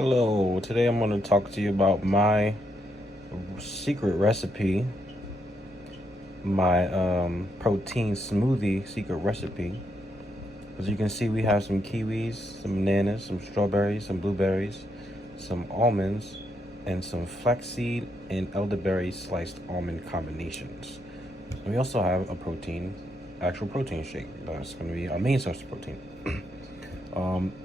Hello, today I'm going to talk to you about my secret recipe, my protein smoothie secret recipe. As you can see, we have some kiwis, some bananas, some strawberries, some blueberries, some almonds, and some flaxseed and elderberry sliced almond combinations. And we also have a actual protein shake. That's going to be our main source of protein.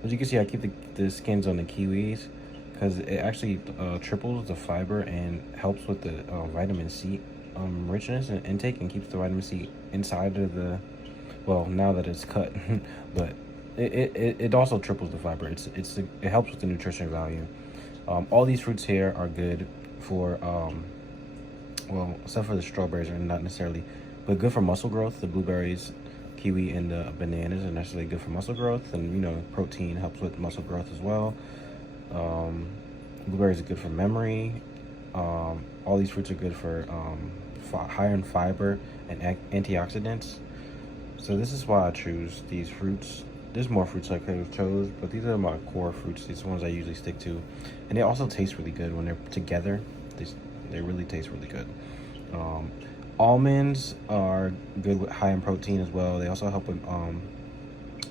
As you can see, I keep the skins on the kiwis because it actually triples the fiber and helps with the vitamin C richness and intake, and keeps the vitamin C inside of the, well, now that it's cut, but it also triples the fiber. It helps with the nutrition value. All these fruits here are good for well, except for the strawberries are not necessarily, but good for muscle growth. The blueberries, kiwi, and the bananas are necessarily good for muscle growth, and protein helps with muscle growth as well. Blueberries are good for memory. All these fruits are good for higher in fiber and antioxidants. So this is why I choose these fruits. There's more fruits I could have chose, but these are my core fruits. These are ones I usually stick to, and they also taste really good when they're together. They really taste really good. Almonds are good with high in protein as well. They also help with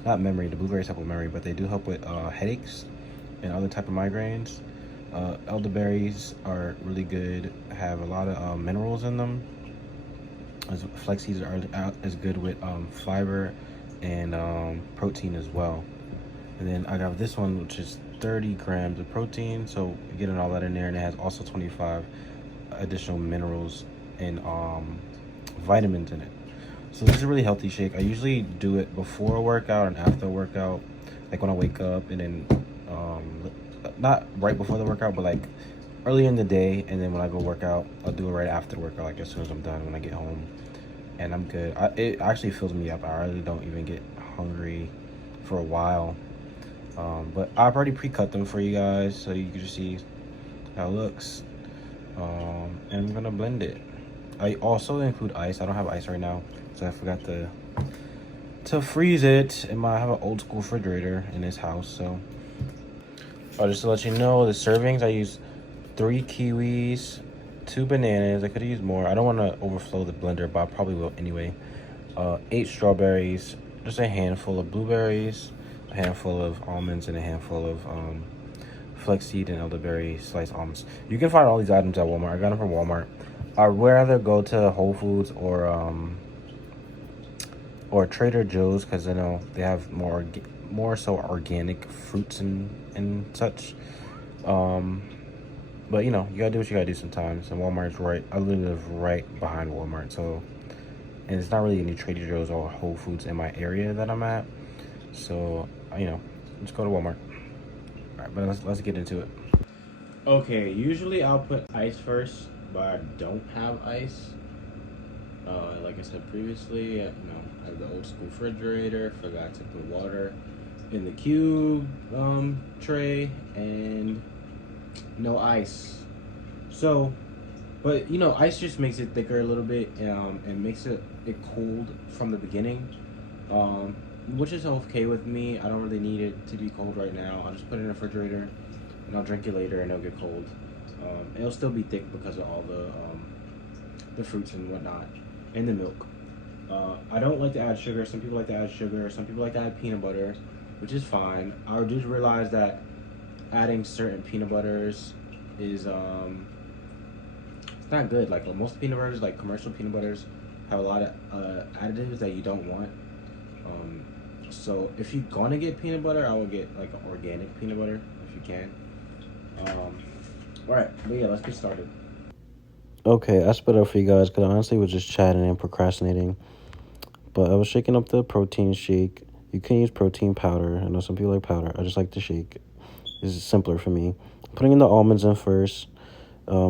not memory. The blueberries help with memory, but they do help with headaches and other type of migraines. Elderberries are really good. Have a lot of minerals in them. Flaxseeds are as good with fiber and protein as well. And then I got this one, which is 30 grams of protein, so getting all that in there, and it has also 25 additional minerals and vitamins in it. So this is a really healthy shake. I usually do it before a workout and after a workout, like when I wake up, and then not right before the workout, but like earlier in the day, and then when I go work out, I'll do it right after the workout, like as soon as I'm done, when I get home, and I'm good. It actually fills me up. I really don't even get hungry for a while. But I've already pre-cut them for you guys, so you can just see how it looks. And I'm gonna blend it. I also include ice. I don't have ice right now, so I forgot to freeze it. I have an old school refrigerator in this house, so just to let you know, the servings, I use 3 kiwis, 2 bananas. I could have used more. I don't want to overflow the blender, but I probably will anyway. 8 strawberries, just a handful of blueberries, a handful of almonds, and a handful of flaxseed and elderberry sliced almonds. You can find all these items at Walmart. I got them from Walmart. I'd rather go to Whole Foods or Trader Joe's, because I know they have more so organic fruits and such. But you gotta do what you gotta do sometimes. And Walmart's right. I live right behind Walmart, so, and it's not really any Trader Joe's or Whole Foods in my area that I'm at. So just go to Walmart. All right, but let's get into it. Okay, usually I'll put ice first, but I don't have ice. Like I said previously, I have the old school refrigerator. Forgot to put water in the cube tray, and no ice. So, but ice just makes it thicker a little bit, and makes it cold from the beginning, which is okay with me. I don't really need it to be cold right now. I'll just put it in the refrigerator, and I'll drink it later, and it'll get cold. It'll still be thick because of all the fruits and whatnot, and the milk. I don't like to add sugar. Some people like to add sugar. Some people like to add peanut butter, which is fine. I just realized that adding certain peanut butters is it's not good. Like most peanut butters, like commercial peanut butters, have a lot of additives that you don't want. So if you're gonna get peanut butter, I would get like an organic peanut butter if you can. All right, but yeah, let's get started. Okay, I split up for you guys because I honestly was just chatting and procrastinating. But I was shaking up the protein shake. You can use protein powder. I know some people like powder. I just like the shake. This is simpler for me. Putting in the almonds in first,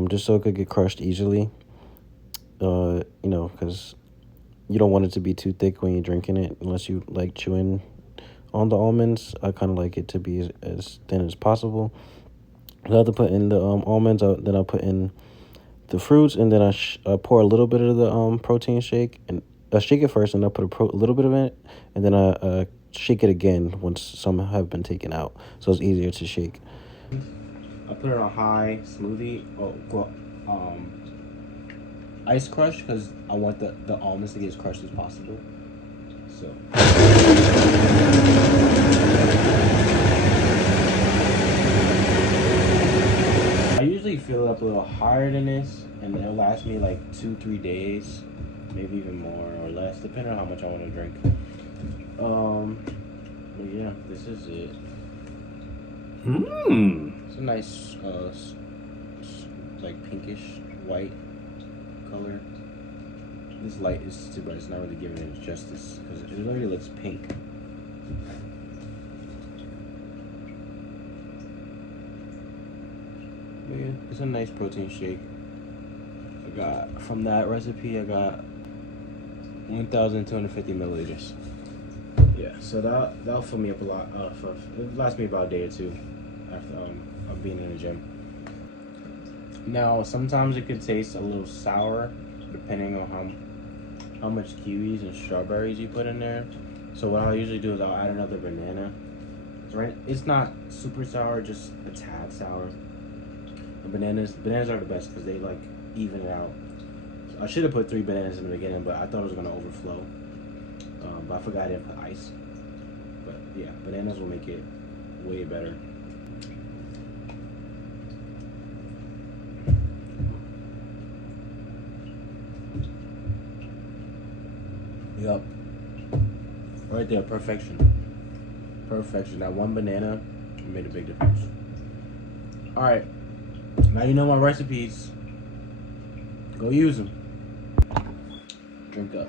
just so it could get crushed easily. Because you don't want it to be too thick when you're drinking it, unless you like chewing on the almonds. I kind of like it to be as thin as possible. I have to put in the almonds. Then I'll put in the fruits, and then I pour a little bit of the protein shake, and I shake it first, and I put a little bit of it, and then I shake it again once some have been taken out, so it's easier to shake. I put it on high smoothie ice crush because I want the almonds to get as crushed as possible. So I usually fill it up a little higher than this, and it'll last me like 2-3 days, maybe even more or less, depending on how much I want to drink. But yeah, this is it. It's a nice like pinkish white color. This light is too bright, it's not really giving it justice because it already looks pink. But yeah, it's a nice protein shake. I got from that recipe, I got 1,250 milliliters. Yeah, so that'll fill me up a lot. It lasts me about a day or two after of being in the gym. Now, sometimes it could taste a little sour depending on how much kiwis and strawberries you put in there. So what I'll usually do is I'll add another banana. It's not super sour, just a tad sour. Bananas are the best because they like even it out. So I should have put 3 bananas in the beginning, but I thought it was gonna overflow. But I forgot I didn't put ice. But yeah, bananas will make it way better. Yup. Right there, perfection. Perfection. That one banana made a big difference. Alright. Now you know my recipes. Go use them. Drink up.